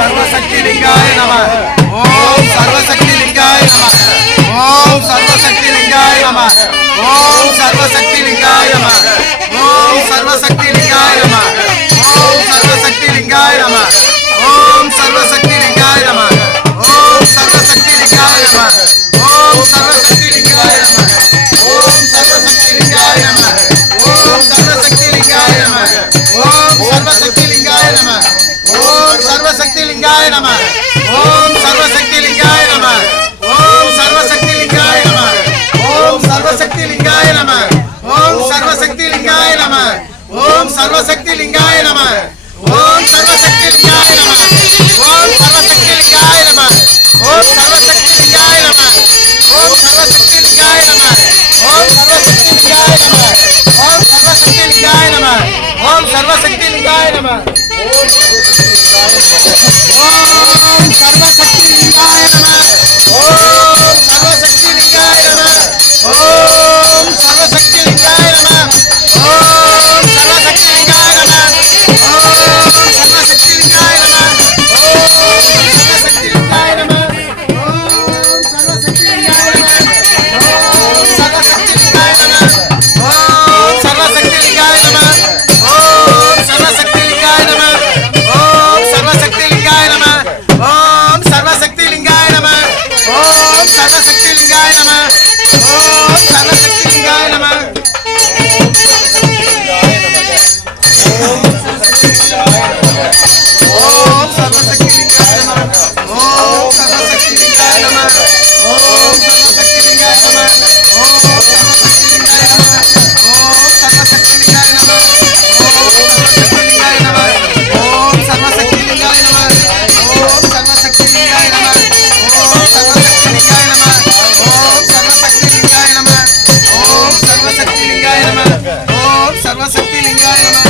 சர்வசக்தி லிங்காய நம. ஓம் சர்வசக்தி லிங்காய நம. ஓம் சர்வசக்தி லிங்காய நம. ஓம் சர்வசக்தி நம ஓம் சர்வசக்தி லிங்காய நம ஓம் சர்வசக்தி லிங்காய நம ஓம் சர்வசக்தி லிங்காய நம ஓம் சர்வசக்தி லிங்காய நம ஓம் சர்வசக்தி லிங்காய நம ஓம் சர்வசக்தி லிங்காய நம ஓம் சர்வசக்தி லிங்காய நம ஓம் சர்வசக்தி லிங்காய நம ஓம் சர்வசக்தி லிங்காய நம ஓம் சர்வசக்தி லிங்காய நம ஓம் சர்வசக்தி லிங்காய நம ஓம் சர்வசக்தி லிங்காய நம ஓம் Wow. ನಾರಾಯಣ ஓம் சர்வசக்தி லிங்காய நம